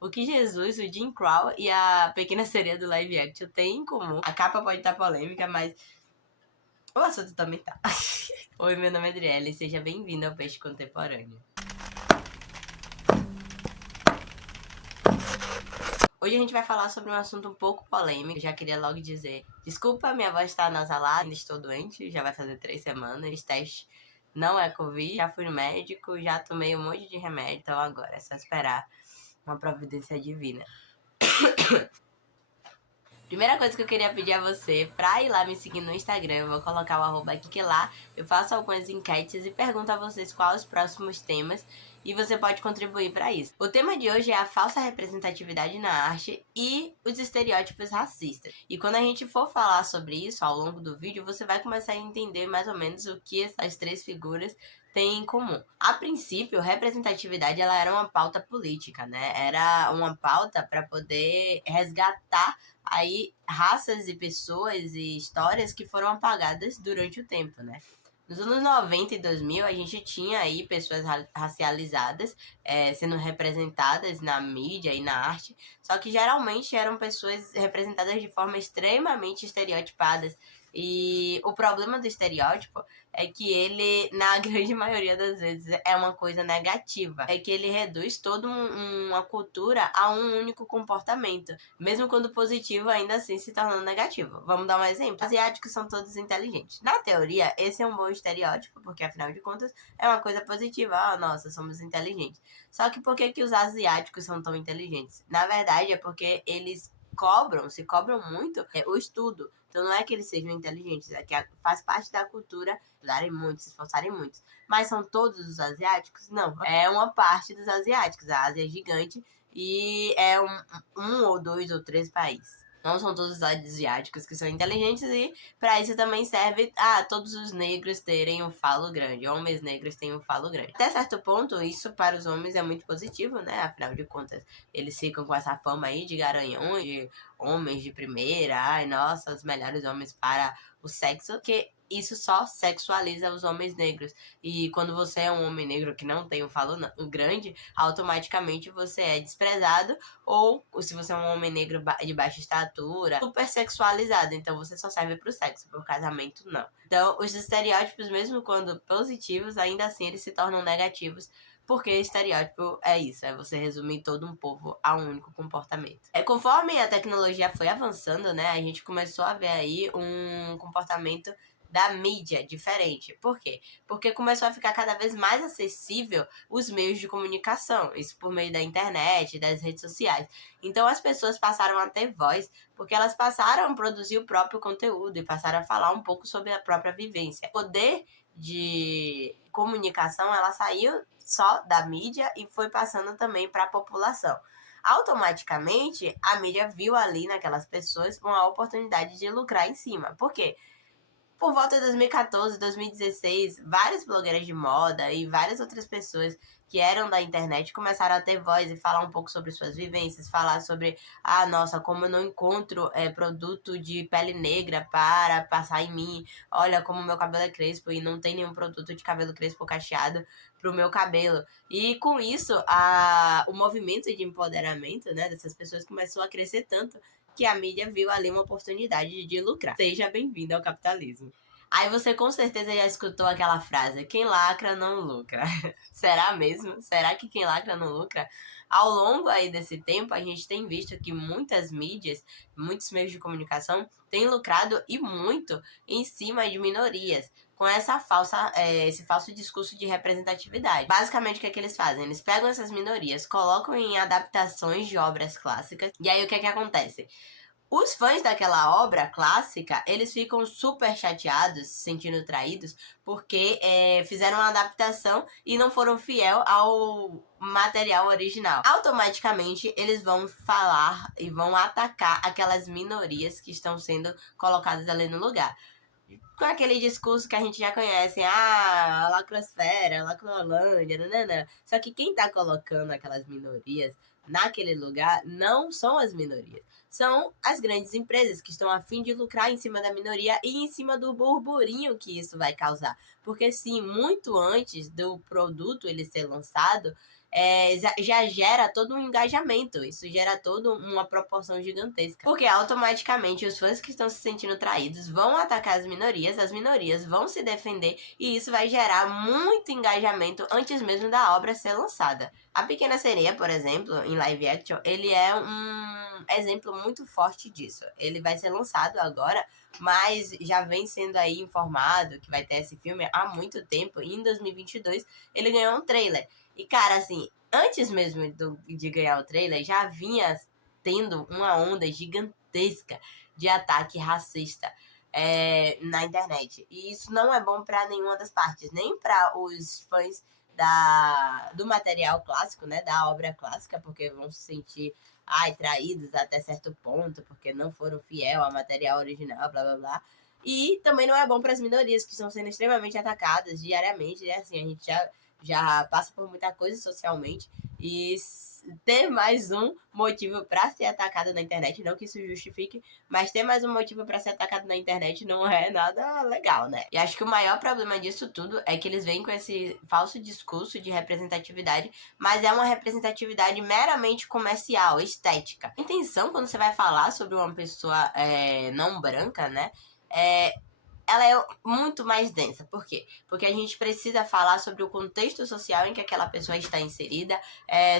O que Jesus, o Jim Crow e a Pequena Sereia do live action têm em comum? A capa pode estar polêmica, mas o assunto também tá. Oi, meu nome é Adriele e seja bem-vindo ao Peixe Contemporâneo. Hoje a gente vai falar sobre um assunto um pouco polêmico. Eu já queria logo dizer, desculpa, minha voz tá anasalada, ainda estou doente, já vai fazer 3 semanas. Esse teste não é Covid, já fui no médico, já tomei um monte de remédio, então agora é só esperar uma providência divina. Primeira coisa que eu queria pedir a você, pra ir lá me seguir no Instagram, eu vou colocar o arroba aqui que lá eu faço algumas enquetes e pergunto a vocês quais os próximos temas e você pode contribuir para isso. O tema de hoje é a falsa representatividade na arte e os estereótipos racistas. E quando a gente for falar sobre isso ao longo do vídeo, você vai começar a entender mais ou menos o que essas três figuras têm em comum. A princípio, representatividade ela era uma pauta política, né? Era uma pauta para poder resgatar aí raças e pessoas e histórias que foram apagadas durante o tempo, né? Nos anos 90 e 2000, a gente tinha aí pessoas racializadas sendo representadas na mídia e na arte, só que geralmente eram pessoas representadas de forma extremamente estereotipadas. E o problema do estereótipo é que ele, na grande maioria das vezes, é uma coisa negativa. É que ele reduz toda uma cultura a um único comportamento. Mesmo quando positivo, ainda assim se tornando negativo. Vamos dar um exemplo? Asiáticos são todos inteligentes. Na teoria, esse é um bom estereótipo, porque afinal de contas é uma coisa positiva. Ah, nossa, somos inteligentes. Só que por que os asiáticos são tão inteligentes? Na verdade, é porque eles se cobram muito o estudo. Então não é que eles sejam inteligentes, é que faz parte da cultura estudarem muito, se esforçarem muito. Mas são todos os asiáticos? Não. É uma parte dos asiáticos. A Ásia é gigante e é um ou dois ou três países. Não são todos os asiáticos que são inteligentes e para isso também serve todos os negros terem um falo grande. Homens negros têm um falo grande. Até certo ponto, isso para os homens é muito positivo, né? Afinal de contas, eles ficam com essa fama aí de garanhões, de homens de primeira. Ai, nossa, os melhores homens para o sexo, que isso só sexualiza os homens negros. E quando você é um homem negro que não tem um falo grande, automaticamente você é desprezado, ou se você é um homem negro de baixa estatura, super sexualizado, então você só serve pro sexo, pro casamento não. Então os estereótipos, mesmo quando positivos, ainda assim eles se tornam negativos, porque estereótipo é isso, é você resumir todo um povo a um único comportamento. Conforme a tecnologia foi avançando, né, a gente começou a ver aí um comportamento da mídia diferente. Por quê? Porque começou a ficar cada vez mais acessível os meios de comunicação, isso por meio da internet, das redes sociais. Então as pessoas passaram a ter voz, porque elas passaram a produzir o próprio conteúdo e passaram a falar um pouco sobre a própria vivência. O poder de comunicação, ela saiu só da mídia e foi passando também para a população. Automaticamente, a mídia viu ali naquelas pessoas uma oportunidade de lucrar em cima. Por quê? Por volta de 2014, 2016, várias blogueiras de moda e várias outras pessoas que eram da internet começaram a ter voz e falar um pouco sobre suas vivências, falar sobre, nossa, como eu não encontro produto de pele negra para passar em mim, olha como meu cabelo é crespo e não tem nenhum produto de cabelo crespo cacheado pro meu cabelo. E com isso, o movimento de empoderamento, né, dessas pessoas começou a crescer tanto que a mídia viu ali uma oportunidade de lucrar. Seja bem-vindo ao capitalismo. Aí você com certeza já escutou aquela frase, quem lacra não lucra. Será mesmo? Será que quem lacra não lucra? Ao longo aí desse tempo, a gente tem visto que muitas mídias, muitos meios de comunicação têm lucrado e muito em cima de minorias, com esse falso discurso de representatividade. Basicamente, o que é que eles fazem? Eles pegam essas minorias, colocam em adaptações de obras clássicas, e aí o que é que acontece? Os fãs daquela obra clássica, eles ficam super chateados, se sentindo traídos, porque fizeram uma adaptação e não foram fiel ao material original. Automaticamente, eles vão falar e vão atacar aquelas minorias que estão sendo colocadas ali no lugar. Com aquele discurso que a gente já conhece, a lacrosfera, a lacrolândia, nananã. Só que quem tá colocando aquelas minorias naquele lugar não são as minorias. São as grandes empresas que estão a fim de lucrar em cima da minoria e em cima do burburinho que isso vai causar. Porque sim, muito antes do produto ele ser lançado, já gera todo um engajamento. Isso gera toda uma proporção gigantesca. Porque automaticamente os fãs que estão se sentindo traídos vão atacar as minorias vão se defender, e isso vai gerar muito engajamento antes mesmo da obra ser lançada. A Pequena Sereia, por exemplo, em live action, ele é um exemplo muito forte disso. Ele vai ser lançado agora, mas já vem sendo aí informado que vai ter esse filme há muito tempo, e em 2022 ele ganhou um trailer. E, cara, assim, antes mesmo de ganhar o trailer, já vinha tendo uma onda gigantesca de ataque racista na internet. E isso não é bom para nenhuma das partes, nem para os fãs do material clássico, né, da obra clássica, porque vão se sentir traídos até certo ponto, porque não foram fiel ao material original, blá blá blá. E também não é bom para as minorias, que estão sendo extremamente atacadas diariamente, né? Assim, a gente já passa por muita coisa socialmente, e ter mais um motivo para ser atacado na internet, não que isso justifique, mas ter mais um motivo para ser atacado na internet não é nada legal, né? E acho que o maior problema disso tudo é que eles vêm com esse falso discurso de representatividade, mas é uma representatividade meramente comercial, estética. A intenção, quando você vai falar sobre uma pessoa não branca, né, ela é muito mais densa. Por quê? Porque a gente precisa falar sobre o contexto social em que aquela pessoa está inserida,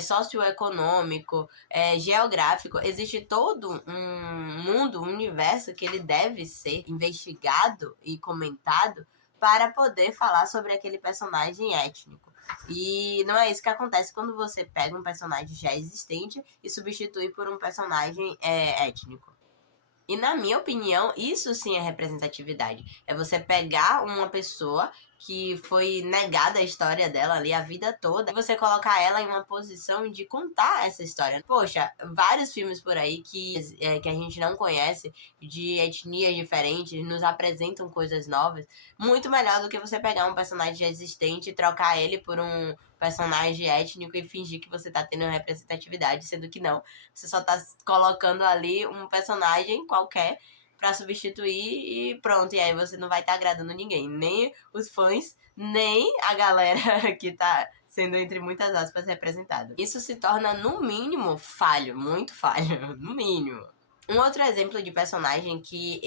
socioeconômico, geográfico. Existe todo um mundo, um universo que ele deve ser investigado e comentado para poder falar sobre aquele personagem étnico. E não é isso que acontece quando você pega um personagem já existente e substitui por um personagem étnico. E na minha opinião, isso sim é representatividade. É você pegar uma pessoa que foi negada a história dela ali a vida toda, e você colocar ela em uma posição de contar essa história. Poxa, vários filmes por aí que a gente não conhece, de etnias diferentes, nos apresentam coisas novas, muito melhor do que você pegar um personagem já existente e trocar ele por um personagem étnico e fingir que você tá tendo representatividade, sendo que não. Você só tá colocando ali um personagem qualquer pra substituir e pronto. E aí você não vai estar agradando ninguém. Nem os fãs, nem a galera que tá sendo, entre muitas aspas, representada. Isso se torna, no mínimo, falho. Muito falho. No mínimo. Um outro exemplo de personagem que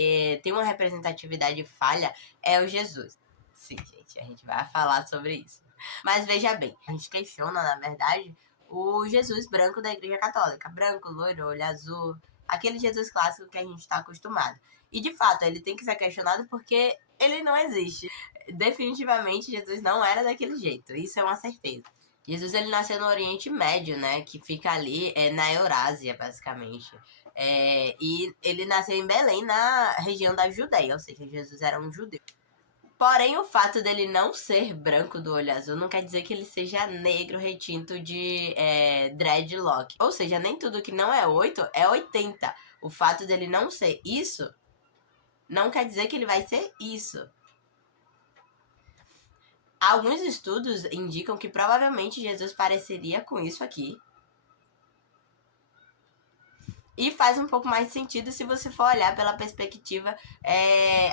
tem uma representatividade falha é o Jesus. Sim, gente, a gente vai falar sobre isso. Mas veja bem, a gente questiona, na verdade, o Jesus branco da Igreja Católica. Branco, loiro, olho azul, aquele Jesus clássico que a gente está acostumado. E, de fato, ele tem que ser questionado porque ele não existe. Definitivamente, Jesus não era daquele jeito. Isso é uma certeza. Jesus, ele nasceu no Oriente Médio, né? Que fica ali na Eurásia, basicamente. E ele nasceu em Belém, na região da Judéia. Ou seja, Jesus era um judeu. Porém, o fato dele não ser branco do olho azul não quer dizer que ele seja negro retinto de dreadlock. Ou seja, nem tudo que não é 8 é 80. O fato dele não ser isso não quer dizer que ele vai ser isso. Alguns estudos indicam que provavelmente Jesus pareceria com isso aqui. E faz um pouco mais de sentido se você for olhar pela perspectiva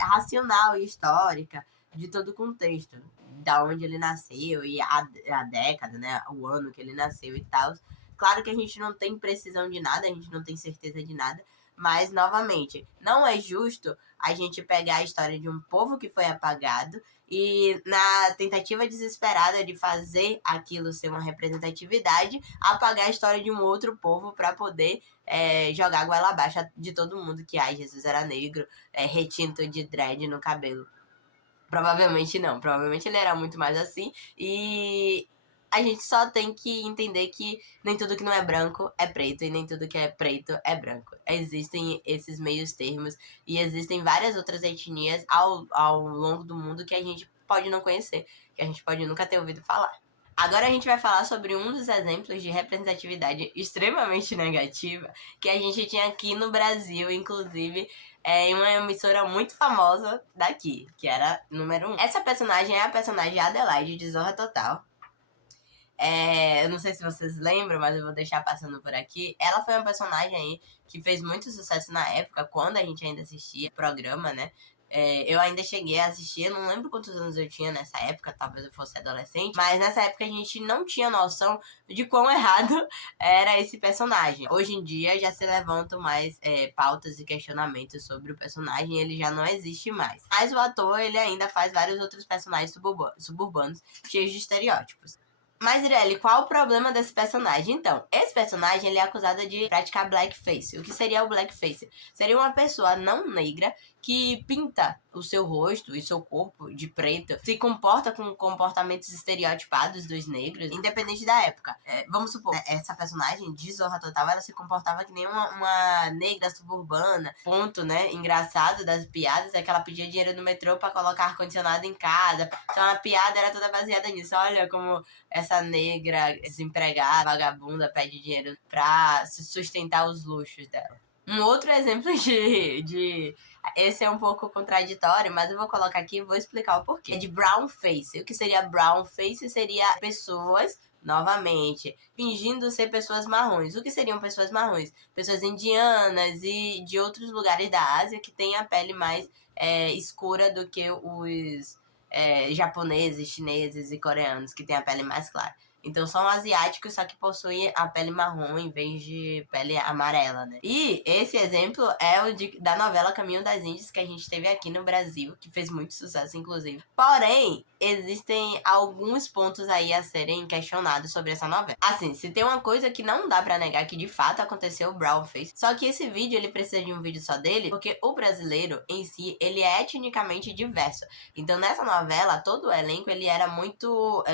racional e histórica de todo o contexto, da onde ele nasceu e a década, né, o ano que ele nasceu e tal. Claro que a gente não tem precisão de nada, a gente não tem certeza de nada, mas, novamente, não é justo a gente pegar a história de um povo que foi apagado e, na tentativa desesperada de fazer aquilo ser uma representatividade, apagar a história de um outro povo para poder jogar a goela abaixo de todo mundo que, Jesus era negro, retinto de dread no cabelo. Provavelmente não, provavelmente ele era muito mais assim, e a gente só tem que entender que nem tudo que não é branco é preto, e nem tudo que é preto é branco. Existem esses meios termos, e existem várias outras etnias ao longo do mundo que a gente pode não conhecer, que a gente pode nunca ter ouvido falar. Agora a gente vai falar sobre um dos exemplos de representatividade extremamente negativa que a gente tinha aqui no Brasil, inclusive em uma emissora muito famosa daqui, que era número 1. Essa personagem é a personagem Adelaide de Zorra Total. Eu não sei se vocês lembram, mas eu vou deixar passando por aqui. Ela foi uma personagem aí que fez muito sucesso na época, quando a gente ainda assistia o programa, né? Eu ainda cheguei a assistir, eu não lembro quantos anos eu tinha nessa época, talvez eu fosse adolescente, mas nessa época a gente não tinha noção de quão errado era esse personagem. Hoje em dia já se levantam mais pautas e questionamentos sobre o personagem, ele já não existe mais. Mas o ator, ele ainda faz vários outros personagens suburbanos cheios de estereótipos. Mas, Ireli, qual o problema desse personagem? Então, esse personagem ele é acusado de praticar blackface. O que seria o blackface? Seria uma pessoa não negra que pinta o seu rosto e seu corpo de preto, se comporta com comportamentos estereotipados dos negros, independente da época. Vamos supor, essa personagem de Zorra Total, ela se comportava que nem uma negra suburbana. Ponto, né? Engraçado das piadas é que ela pedia dinheiro no metrô pra colocar ar-condicionado em casa. Então a piada era toda baseada nisso. Olha como essa negra desempregada, vagabunda, pede dinheiro pra sustentar os luxos dela. Um outro exemplo de esse é um pouco contraditório, mas eu vou colocar aqui e vou explicar o porquê. É de brown face. O que seria brown face? Seria pessoas, novamente, fingindo ser pessoas marrons. O que seriam pessoas marrons? Pessoas indianas e de outros lugares da Ásia que têm a pele mais escura do que os japoneses, chineses e coreanos, que têm a pele mais clara. Então são asiáticos, só que possuem a pele marrom em vez de pele amarela, né? E esse exemplo é o da novela Caminho das Índias, que a gente teve aqui no Brasil, que fez muito sucesso, inclusive. Porém, existem alguns pontos aí a serem questionados sobre essa novela. Assim, se tem uma coisa que não dá pra negar que de fato aconteceu, o brownface. Só que esse vídeo, ele precisa de um vídeo só dele, porque o brasileiro em si, ele é etnicamente diverso. Então nessa novela, todo o elenco, ele era muito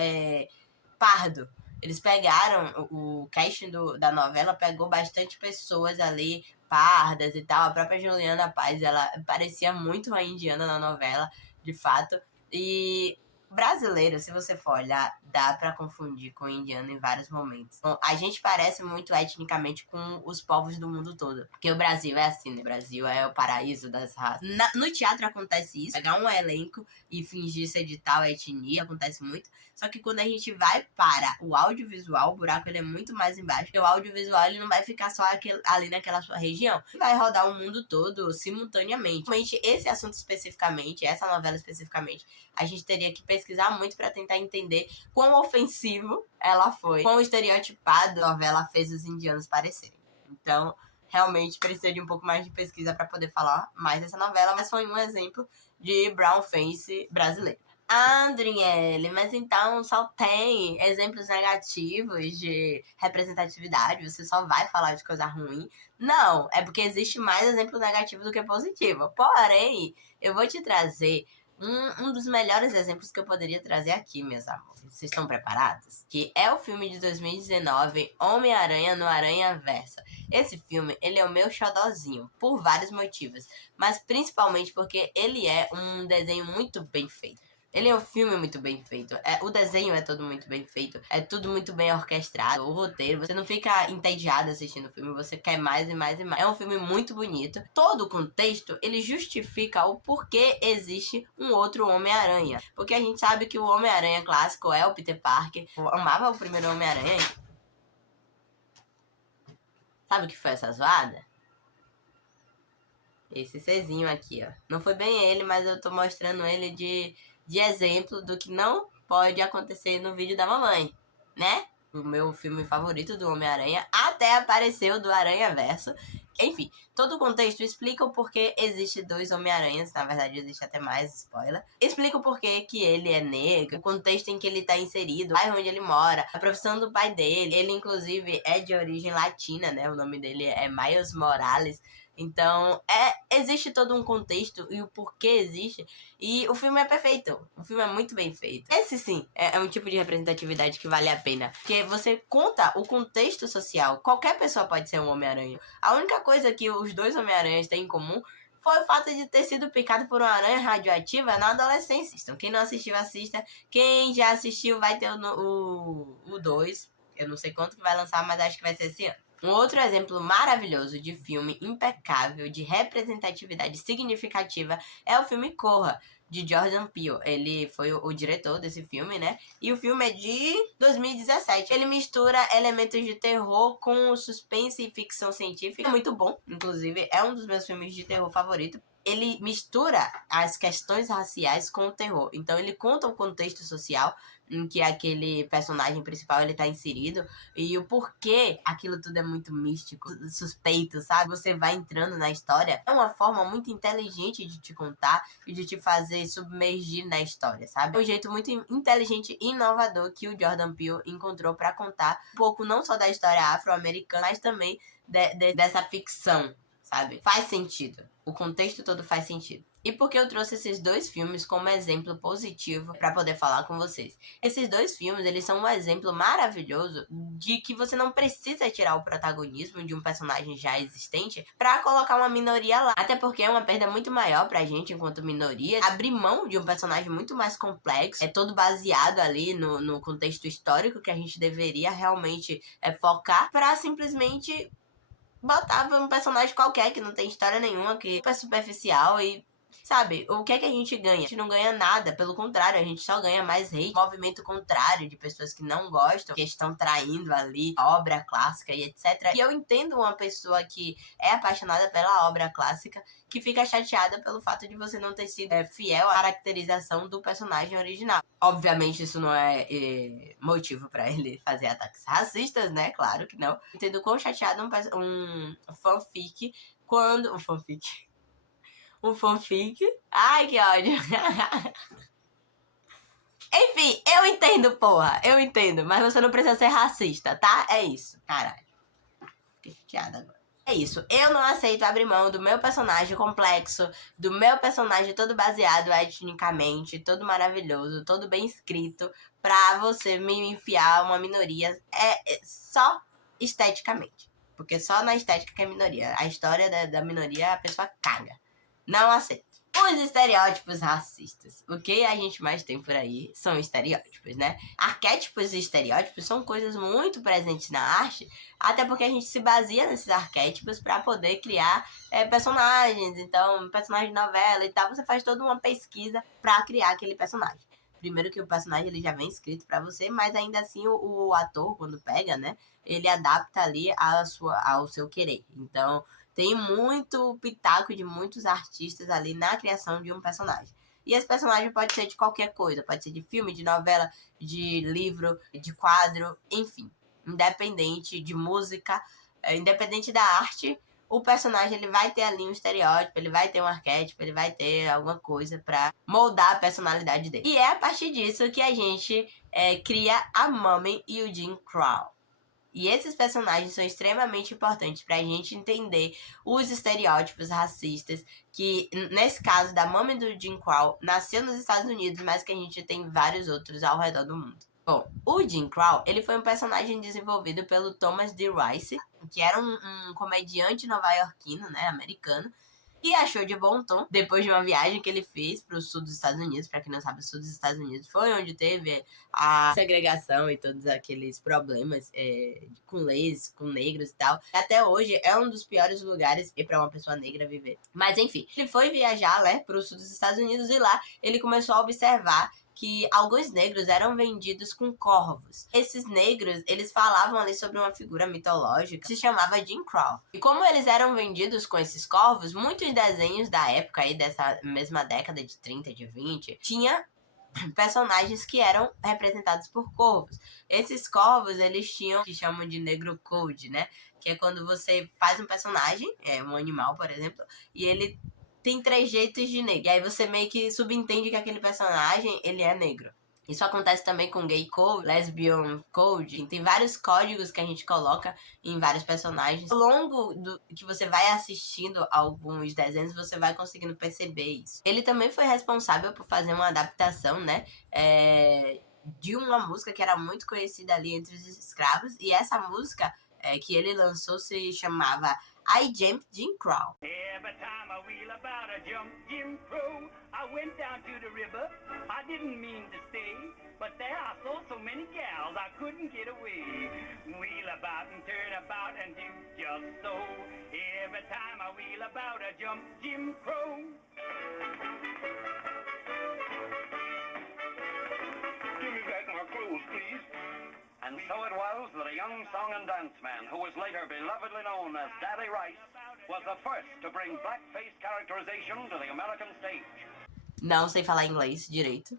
pardo. Eles pegaram, o casting da novela pegou bastante pessoas ali, pardas e tal. A própria Juliana Paz, ela parecia muito a indiana na novela, de fato. E brasileiro, se você for olhar, dá pra confundir com indiano em vários momentos. Bom, a gente parece muito etnicamente com os povos do mundo todo. Porque o Brasil é assim, né? O Brasil é o paraíso das raças. No teatro acontece isso. Pegar um elenco e fingir ser de tal etnia, acontece muito. Só que quando a gente vai para o audiovisual, o buraco ele é muito mais embaixo. Porque o audiovisual ele não vai ficar só ali naquela sua região. Vai rodar o mundo todo simultaneamente. Realmente, esse assunto especificamente, essa novela especificamente, a gente teria que pesquisar muito para tentar entender quão ofensivo ela foi, quão estereotipado a novela fez os indianos parecerem. Então, realmente precisa de um pouco mais de pesquisa para poder falar mais dessa novela, mas foi um exemplo de brownface brasileiro. Adriele, mas então só tem exemplos negativos de representatividade? Você só vai falar de coisa ruim? Não, é porque existe mais exemplo negativo do que positivo. Porém, eu vou te trazer um dos melhores exemplos que eu poderia trazer aqui, meus amores. Vocês estão preparados? Que é o filme de 2019, Homem-Aranha no Aranhaverso. Esse filme, ele é o meu xodózinho, por vários motivos. Mas principalmente porque ele é um desenho muito bem feito. Ele é um filme muito bem feito. O desenho é todo muito bem feito. É tudo muito bem orquestrado. O roteiro, você não fica entediado assistindo o filme. Você quer mais e mais e mais. É um filme muito bonito. Todo o contexto, ele justifica o porquê existe um outro Homem-Aranha. Porque a gente sabe que o Homem-Aranha clássico é o Peter Parker. Eu amava o primeiro Homem-Aranha. Sabe o que foi essa zoada? Esse Czinho aqui, ó. Não foi bem ele, mas eu tô mostrando ele de exemplo do que não pode acontecer no vídeo da mamãe, né? O meu filme favorito do Homem-Aranha até apareceu do Aranhaverso. Enfim, todo o contexto explica o porquê existe 2 Homem-Aranhas. Na verdade, existe até mais, spoiler. Explica o porquê que ele é negro, o contexto em que ele tá inserido, o bairro onde ele mora, a profissão do pai dele. Ele, inclusive, é de origem latina, né? O nome dele é Miles Morales. Então, existe todo um contexto e o porquê existe. E o filme é perfeito. O filme é muito bem feito. Esse, sim, é um tipo de representatividade que vale a pena. Porque você conta o contexto social. Qualquer pessoa pode ser um Homem-Aranha. A única coisa que os 2 Homem-Aranhas têm em comum foi o fato de ter sido picado por uma aranha radioativa na adolescência. Então, quem não assistiu, assista. Quem já assistiu vai ter o 2. Eu não sei quanto que vai lançar, mas acho que vai ser esse ano. Um outro exemplo maravilhoso de filme impecável, de representatividade significativa, é o filme Corra, de Jordan Peele. Ele foi o diretor desse filme, né? E o filme é de 2017. Ele mistura elementos de terror com suspense e ficção científica. É muito bom, inclusive, é um dos meus filmes de terror favoritos. ele mistura as questões raciais com o terror. Então ele conta o contexto social em que aquele personagem principal ele tá inserido e o porquê aquilo tudo é muito místico, suspeito, sabe? Você vai entrando na história. É uma forma muito inteligente de te contar e de te fazer submergir na história, sabe? É um jeito muito inteligente e inovador que o Jordan Peele encontrou para contar um pouco não só da história afro-americana, mas também dessa ficção, sabe? Faz sentido. O contexto todo faz sentido. E por que eu trouxe esses dois filmes como exemplo positivo para poder falar com vocês? Esses dois filmes, eles são um exemplo maravilhoso de que você não precisa tirar o protagonismo de um personagem já existente para colocar uma minoria lá. Até porque é uma perda muito maior pra gente enquanto minoria. Abrir mão de um personagem muito mais complexo, é todo baseado ali no contexto histórico que a gente deveria realmente focar, para simplesmente botar um personagem qualquer que não tem história nenhuma, que é superficial e... Sabe, o que é que a gente ganha? A gente não ganha nada, pelo contrário, a gente só ganha mais hate, movimento contrário de pessoas que não gostam, que estão traindo ali a obra clássica e etc. E eu entendo uma pessoa que é apaixonada pela obra clássica, que fica chateada pelo fato de você não ter sido fiel à caracterização do personagem original. Obviamente isso não é motivo pra ele fazer ataques racistas, né? Claro que não. Entendo quão chateado um fanfic quando... Um fanfic. Ai, que ódio. Enfim, eu entendo, porra. Eu entendo. Mas você não precisa ser racista, tá? É isso. Caralho. Fiquei chateada agora. É isso. Eu não aceito abrir mão do meu personagem complexo, do meu personagem todo baseado etnicamente, todo maravilhoso, todo bem escrito, pra você me enfiar uma minoria. É só esteticamente. Porque só na estética que é minoria. A história da minoria a pessoa caga. Não aceito. Os estereótipos racistas. O que a gente mais tem por aí são estereótipos, né? Arquétipos e estereótipos são coisas muito presentes na arte, até porque a gente se baseia nesses arquétipos para poder criar personagens. Então, personagem de novela e tal, você faz toda uma pesquisa para criar aquele personagem. Primeiro que o personagem ele já vem escrito para você, mas ainda assim o ator, quando pega, né, ele adapta ali ao seu querer. Então, tem muito pitaco de muitos artistas ali na criação de um personagem. E esse personagem pode ser de qualquer coisa, pode ser de filme, de novela, de livro, de quadro, enfim. Independente de música, independente da arte, o personagem ele vai ter ali um estereótipo, ele vai ter um arquétipo, ele vai ter alguma coisa pra moldar a personalidade dele. E é a partir disso que a gente cria a Mummy e o Jim Crow. E esses personagens são extremamente importantes pra gente entender os estereótipos racistas que, nesse caso da Mummy do Jim Crow, nasceu nos Estados Unidos, mas que a gente tem vários outros ao redor do mundo. Bom, o Jim Crow, ele foi um personagem desenvolvido pelo Thomas D. Rice, que era um comediante nova-iorquino, né, americano, e achou de bom tom, depois de uma viagem que ele fez para o sul dos Estados Unidos. Para quem não sabe, o sul dos Estados Unidos foi onde teve a segregação e todos aqueles problemas com leis, com negros e tal. Até hoje é um dos piores lugares para uma pessoa negra viver. Mas enfim, ele foi viajar, né, para o sul dos Estados Unidos e lá ele começou a observar que alguns negros eram vendidos com corvos. Esses negros, eles falavam ali sobre uma figura mitológica que se chamava Jim Crow. E como eles eram vendidos com esses corvos, muitos desenhos da época aí, dessa mesma década de 30, de 20, tinha personagens que eram representados por corvos. Esses corvos, eles tinham o que chamam de negro code, né? Que é quando você faz um personagem, um animal, por exemplo, e ele tem trejeitos de negro. E aí você meio que subentende que aquele personagem, ele é negro. Isso acontece também com gay code, lesbian code. Tem vários códigos que a gente coloca em vários personagens. Ao longo do que você vai assistindo alguns desenhos, você vai conseguindo perceber isso. Ele também foi responsável por fazer uma adaptação, né, de uma música que era muito conhecida ali entre os escravos. E essa música que ele lançou se chamava I Jumped Jim Crow. Every time I wheel about, I jump Jim Crow. I went down to the river, I didn't mean to stay, but there I saw so many gals, I couldn't get away. Wheel about and turn about and do just so. Every time I wheel about, I jump Jim Crow. Give me back my clothes, please. And so it was that a young song and dance man, who was later belovedly known as Daddy Rice, was the first to bring blackface characterization to the American stage. Não sei falar inglês direito.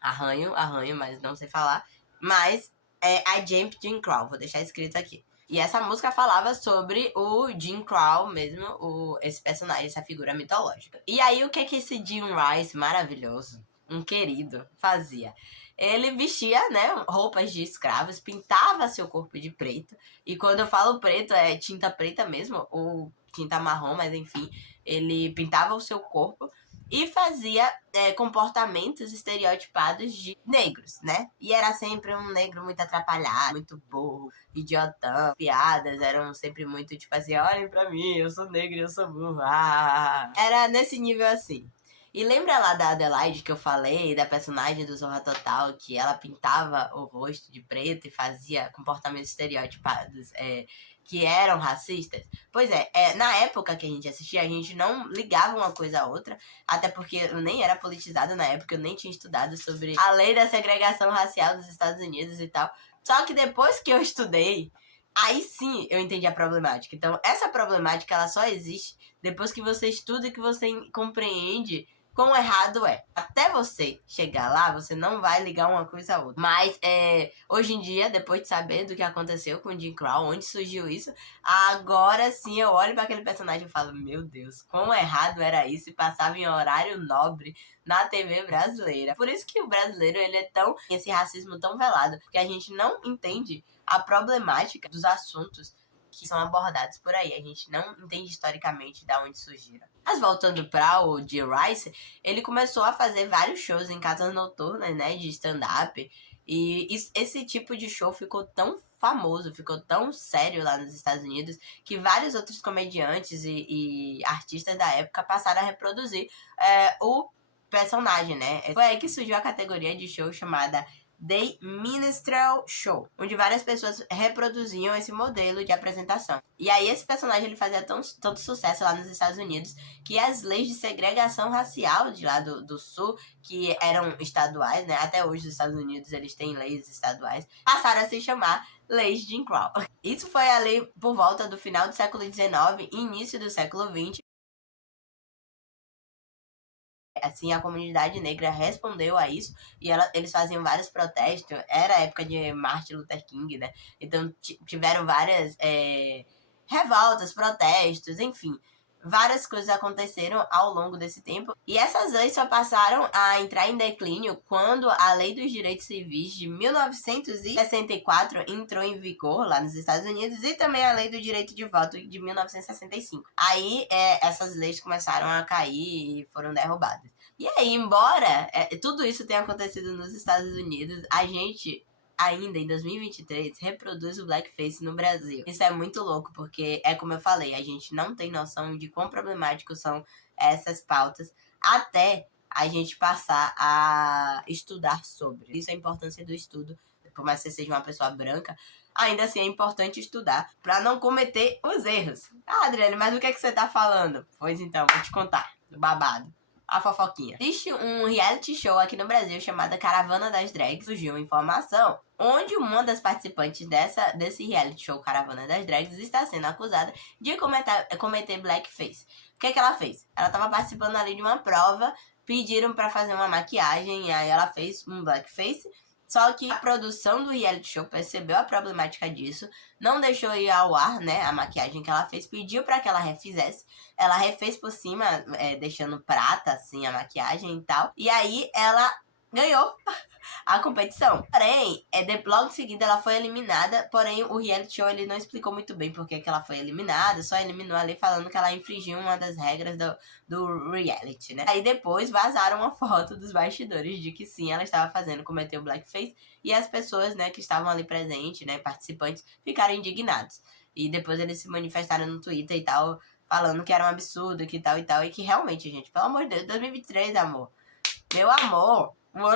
Arranho, mas não sei falar. Mas é I Jamp Jim Crow, vou deixar escrito aqui. E essa música falava sobre o Jim Crow mesmo, esse personagem, essa figura mitológica. E aí, o que esse Jim Rice maravilhoso, um querido, fazia? Ele vestia, né, roupas de escravos, pintava seu corpo de preto. E quando eu falo preto, é tinta preta mesmo, ou tinta marrom, mas enfim, ele pintava o seu corpo e fazia comportamentos estereotipados de negros, né? E era sempre um negro muito atrapalhado, muito burro, idiotão. Piadas eram sempre muito tipo assim, olhem pra mim, eu sou negro e eu sou burro. Era nesse nível assim. E lembra lá da Adelaide que eu falei, da personagem do Zorra Total, que ela pintava o rosto de preto e fazia comportamentos estereotipados que eram racistas? Pois na época que a gente assistia, a gente não ligava uma coisa a outra, até porque eu nem era politizada na época, eu nem tinha estudado sobre a lei da segregação racial dos Estados Unidos e tal. Só que depois que eu estudei, aí sim eu entendi a problemática. Então, essa problemática, ela só existe depois que você estuda e que você compreende quão errado é. Até você chegar lá, você não vai ligar uma coisa a outra. Mas, hoje em dia, depois de saber do que aconteceu com o Jim Crow, onde surgiu isso, agora sim eu olho para aquele personagem e falo, meu Deus, quão errado era isso e passava em horário nobre na TV brasileira. Por isso que o brasileiro, ele é tão, esse racismo tão velado, porque a gente não entende a problemática dos assuntos que são abordados por aí. A gente não entende historicamente de onde surgiram. Mas voltando para o Jim Rice, ele começou a fazer vários shows em casas noturnas, né, de stand-up. E esse tipo de show ficou tão famoso, ficou tão sério lá nos Estados Unidos, que vários outros comediantes e artistas da época passaram a reproduzir o personagem, né? Foi aí que surgiu a categoria de show chamada The Minstrel Show, onde várias pessoas reproduziam esse modelo de apresentação. E aí esse personagem ele fazia tanto sucesso lá nos Estados Unidos que as leis de segregação racial de lá do sul, que eram estaduais, né? Até hoje os Estados Unidos eles têm leis estaduais, passaram a se chamar leis Jim Crow. Isso foi ali por volta do final do século XIX e início do século XX. Assim, a comunidade negra respondeu a isso e eles faziam vários protestos. Era a época de Martin Luther King, né? Então tiveram várias revoltas, protestos, enfim. Várias coisas aconteceram ao longo desse tempo. E essas leis só passaram a entrar em declínio quando a Lei dos Direitos Civis de 1964 entrou em vigor lá nos Estados Unidos e também a Lei do Direito de Voto de 1965. Aí essas leis começaram a cair e foram derrubadas. E aí, embora tudo isso tenha acontecido nos Estados Unidos, a gente ainda em 2023 reproduz o blackface no Brasil. Isso é muito louco, porque é como eu falei, a gente não tem noção de quão problemáticos são essas pautas até a gente passar a estudar sobre. Isso é a importância do estudo. Por mais que você seja uma pessoa branca, ainda assim é importante estudar para não cometer os erros. Adriane, mas o que você tá falando? Pois então, vou te contar. Babado. A fofoquinha. Existe um reality show aqui no Brasil chamado Caravana das Drags. Surgiu informação onde uma das participantes desse reality show Caravana das Drags está sendo acusada de cometer blackface. O que ela fez? Ela estava participando ali de uma prova, pediram para fazer uma maquiagem e aí ela fez um blackface. Só que a produção do reality show percebeu a problemática disso, não deixou ir ao ar, né, a maquiagem que ela fez, pediu para que ela refizesse. Ela refez por cima, deixando prata, assim, a maquiagem e tal. E aí ela ganhou a competição. Porém, logo em seguida ela foi eliminada, porém o reality show ele não explicou muito bem por que ela foi eliminada, só eliminou ali falando que ela infringiu uma das regras do reality, né? Aí depois vazaram uma foto dos bastidores de que sim, ela estava cometeu blackface, e as pessoas, né, que estavam ali presentes, né, participantes, ficaram indignados. E depois eles se manifestaram no Twitter e tal, falando que era um absurdo, que tal e tal, e que realmente, gente, pelo amor de Deus, 2023, amor. Meu amor, um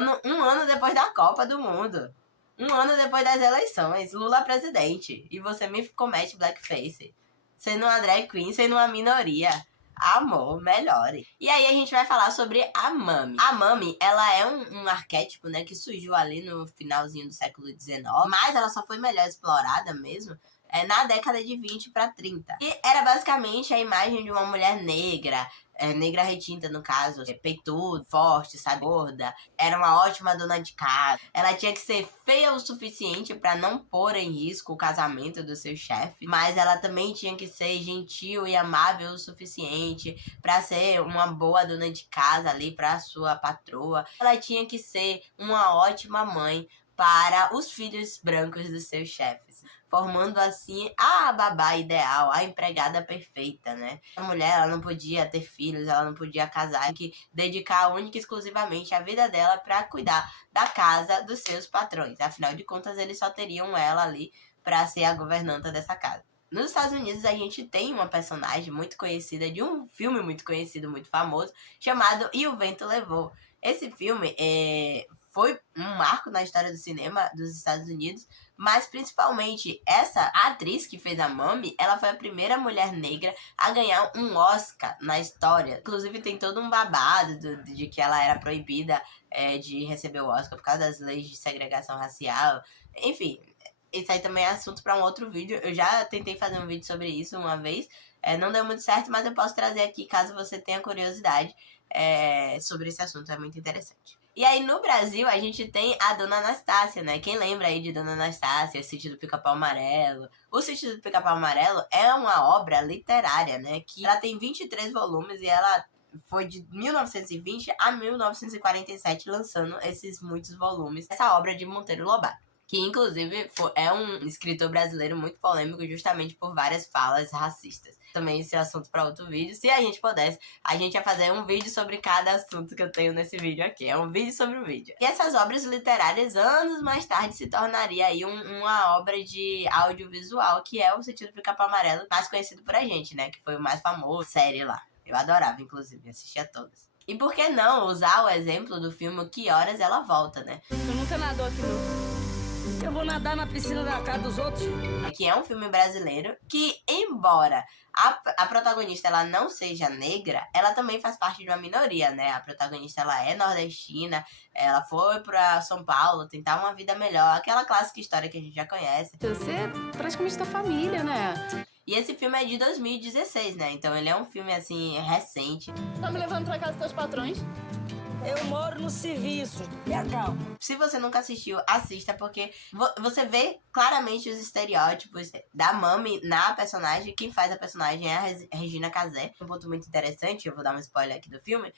ano depois da Copa do Mundo. Um ano depois das eleições. Lula presidente. E você me comete blackface. Sendo uma drag queen, sendo uma minoria. Amor, melhore. E aí a gente vai falar sobre a Mami. A Mami, ela é um arquétipo, né, que surgiu ali no finalzinho do século XIX. Mas ela só foi melhor explorada mesmo na década de 20 para 30. E era basicamente a imagem de uma mulher negra, negra retinta no caso, peituda, forte, sabe, gorda, era uma ótima dona de casa. Ela tinha que ser feia o suficiente para não pôr em risco o casamento do seu chefe, mas ela também tinha que ser gentil e amável o suficiente para ser uma boa dona de casa ali para sua patroa. Ela tinha que ser uma ótima mãe para os filhos brancos dos seus chefes, formando assim a babá ideal, a empregada perfeita, né? A mulher, ela não podia ter filhos, ela não podia casar, tinha que dedicar única e exclusivamente a vida dela para cuidar da casa dos seus patrões. Afinal de contas, eles só teriam ela ali para ser a governanta dessa casa. Nos Estados Unidos, a gente tem uma personagem muito conhecida de um filme muito conhecido, muito famoso, chamado E o Vento Levou. Esse filme foi um marco na história do cinema dos Estados Unidos, mas principalmente essa atriz que fez a Mami, ela foi a primeira mulher negra a ganhar um Oscar na história. Inclusive tem todo um babado de que ela era proibida de receber o Oscar por causa das leis de segregação racial. Enfim, isso aí também é assunto para um outro vídeo. Eu já tentei fazer um vídeo sobre isso uma vez, não deu muito certo, mas eu posso trazer aqui caso você tenha curiosidade sobre esse assunto, é muito interessante. E aí, no Brasil, a gente tem a Dona Anastácia, né? Quem lembra aí de Dona Anastácia, O Sítio do Pica-Pau Amarelo? O Sítio do Pica-Pau Amarelo é uma obra literária, né? Que ela tem 23 volumes e ela foi de 1920 a 1947 lançando esses muitos volumes. Essa obra de Monteiro Lobato, que inclusive é um escritor brasileiro muito polêmico justamente por várias falas racistas. Também esse é assunto para outro vídeo. Se a gente pudesse, a gente ia fazer um vídeo sobre cada assunto que eu tenho nesse vídeo aqui. É um vídeo sobre o vídeo. E essas obras literárias, anos mais tarde, se tornaria aí uma obra de audiovisual, que é O Sítio do Pica-Pau Amarelo, mais conhecido por a gente, né? Que foi o mais famoso, série lá. Eu adorava, inclusive, assistia todas. E por que não usar o exemplo do filme Que Horas Ela Volta, né? Eu nunca nadou aqui, não. Eu vou nadar na piscina da casa dos outros. Que é um filme brasileiro que, embora a protagonista ela não seja negra, ela também faz parte de uma minoria, né? A protagonista ela é nordestina, ela foi pra São Paulo tentar uma vida melhor, aquela clássica história que a gente já conhece. Você é praticamente da família, né? E esse filme é de 2016, né? Então ele é um filme, assim, recente. Tá me levando pra casa dos teus patrões? Eu moro no serviço. E acalma. Se você nunca assistiu, assista, porque você vê claramente os estereótipos da Mami na personagem. Quem faz a personagem é a Regina Casé. Um ponto muito interessante, eu vou dar um spoiler aqui do filme.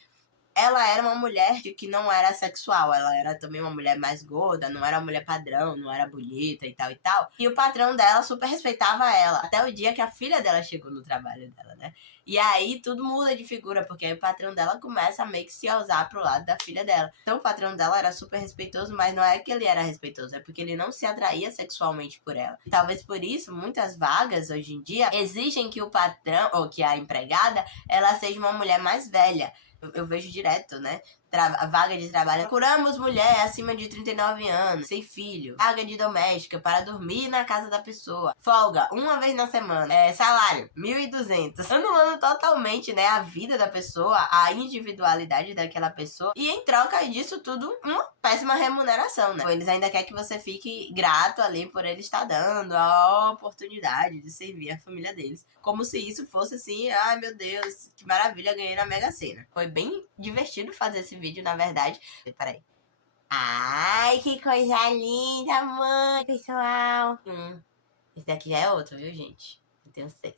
Ela era uma mulher que não era sexual, ela era também uma mulher mais gorda, não era uma mulher padrão, não era bonita e tal e tal. E o patrão dela super respeitava ela, até o dia que a filha dela chegou no trabalho dela, né? E aí tudo muda de figura, porque aí o patrão dela começa a meio que se ousar pro lado da filha dela. Então o patrão dela era super respeitoso, mas não é que ele era respeitoso, é porque ele não se atraía sexualmente por ela. E talvez por isso, muitas vagas hoje em dia exigem que o patrão, ou que a empregada, ela seja uma mulher mais velha. Eu vejo direto, né? Vaga de trabalho. Procuramos mulher acima de 39 anos, sem filho. Vaga de doméstica para dormir na casa da pessoa. Folga uma vez na semana. Salário 1.200. Anulando totalmente, né, a vida da pessoa, a individualidade daquela pessoa. E em troca disso tudo, uma péssima remuneração, né? Eles ainda querem que você fique grato ali por ele estar dando a oportunidade de servir a família deles. Como se isso fosse assim, ai meu Deus, que maravilha, ganhei na Mega Sena. Foi bem divertido fazer esse vídeo, na verdade. Peraí. Ai, que coisa linda, mãe, pessoal. Esse daqui já é outro, viu, gente? Eu tenho 6.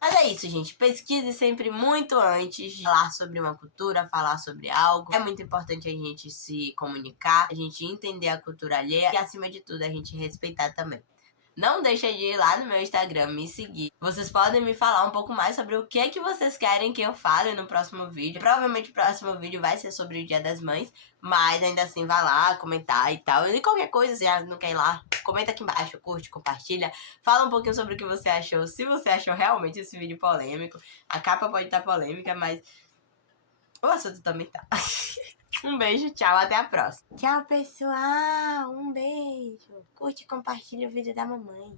Mas é isso, gente. Pesquise sempre muito antes de falar sobre uma cultura, falar sobre algo. É muito importante a gente se comunicar, a gente entender a cultura alheia e, acima de tudo, a gente respeitar também. Não deixa de ir lá no meu Instagram, me seguir. Vocês podem me falar um pouco mais sobre o que é que vocês querem que eu fale no próximo vídeo. Provavelmente o próximo vídeo vai ser sobre o Dia das Mães, mas ainda assim vai lá comentar e tal. E qualquer coisa, se já não quer ir lá, comenta aqui embaixo, curte, compartilha. Fala um pouquinho sobre o que você achou, se você achou realmente esse vídeo polêmico. A capa pode estar polêmica, mas o assunto também tá. Um beijo, tchau, até a próxima. Tchau, pessoal. Um beijo. Curte e compartilha o vídeo da mamãe.